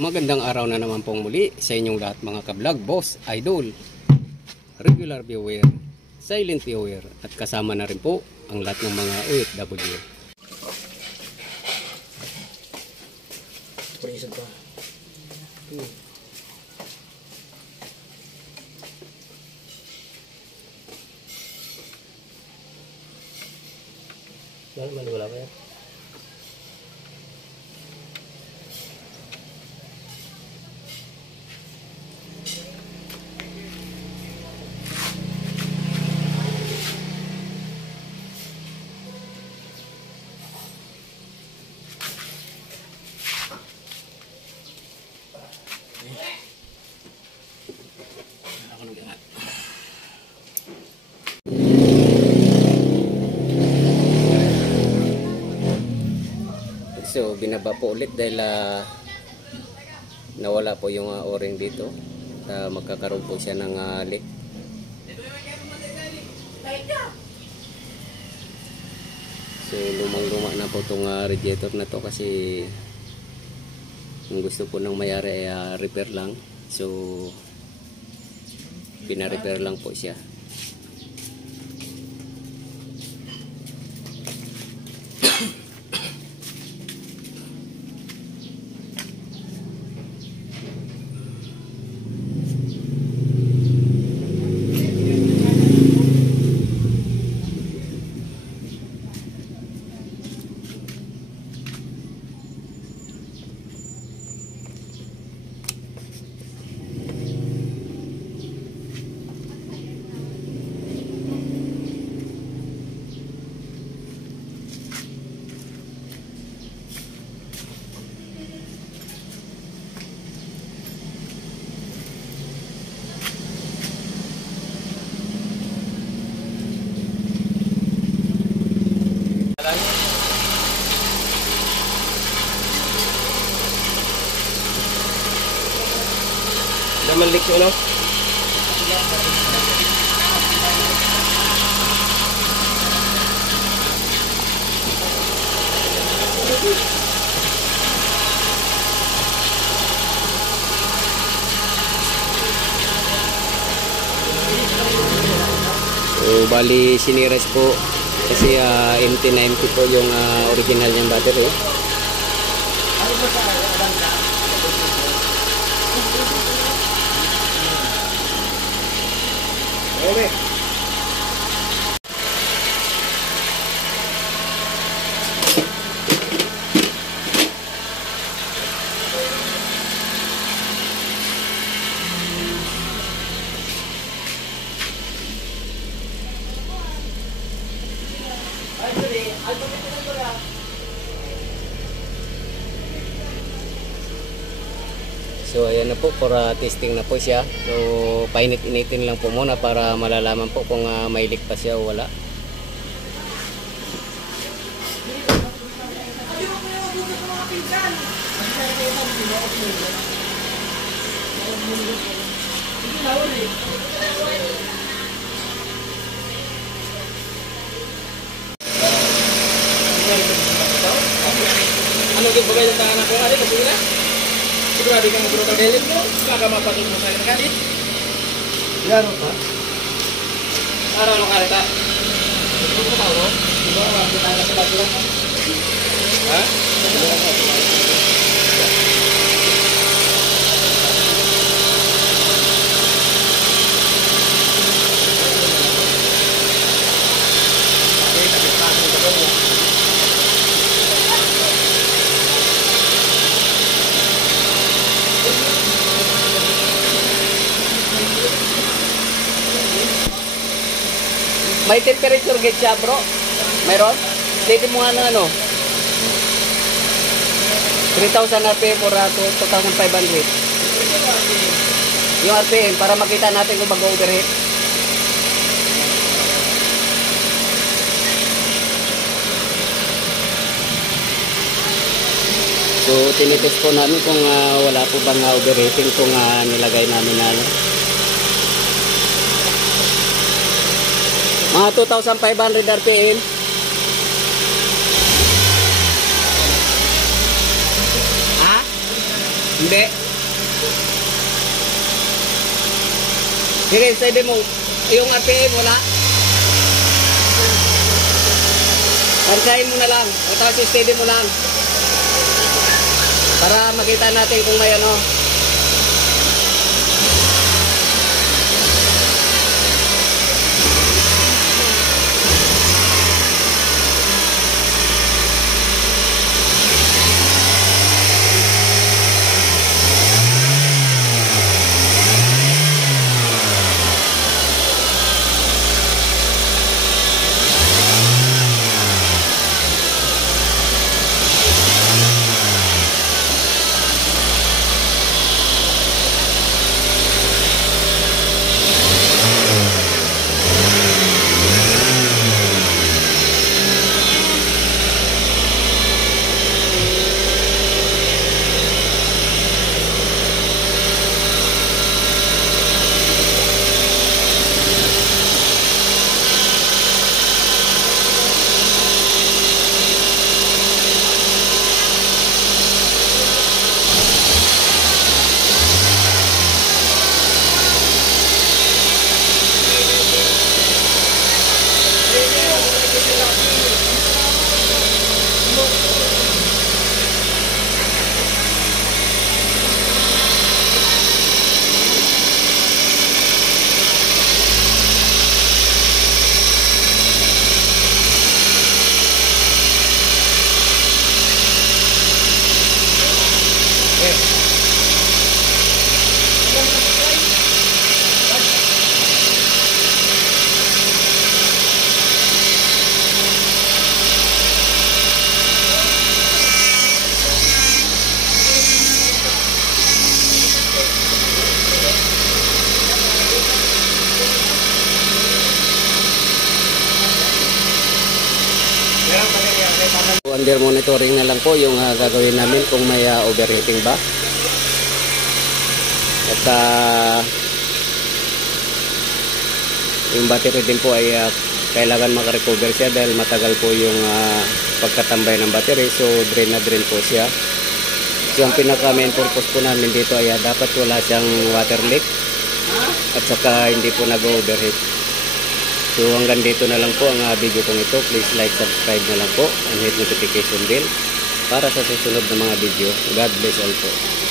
Magandang araw na naman pong muli sa inyong lahat mga ka-vlog, boss, idol, regular viewer, silent viewer at kasama na rin po ang lahat ng mga OFW. Wala ba yan? So binaba po ulit dahil nawala po yung o-ring dito. Magkakaroon po siya ng leak. So lumang-luma na po itong radiator na to kasi kung gusto po ng mayari ay repair lang. So pina-repair lang po siya. Naman leak yun, no? So bali siniras po kasi MT90 po yung original niyang battery. Okay. So ayan na po, para testing na po siya. So painit-initin lang po muna para malalaman po kung may leak pa siya o wala. Ano yung bagay ng tangan ako nga rin? Kasi na? Sigurado kang brutal delete mo, baka mapasok mo sa kadit. Yan o pa? Araw ng karita. Ito ko tao, no? Diba, wakit na sa bago lang. Ha? May temperature gauge siya, bro? Mayroon? Dito mo nga ng ano? 3,000 RPM or 2,500. Yung RPM para makita natin kung mag-overheat. So tinitest po namin kung wala po bang overheating kung nilagay namin na ano. Mga 2,500 RPM. Hindi. Sige, steady mo. Yung RPM wala. Pansahin mo na lang. O tapos steady mo lang. Para makita natin kung may ano. Under monitoring na lang po yung gagawin namin kung may overheating ba. At yung battery din po ay kailangan makarecover siya dahil matagal po yung pagkatambay ng battery. So drain na drain po siya. So ang pinaka main purpose po namin dito ay dapat wala siyang water leak at saka hindi po nag-overheat. So hanggang dito na lang po ang video kong ito. Please like, subscribe na lang po and hit notification bell para sa susunod na mga video. God bless all po.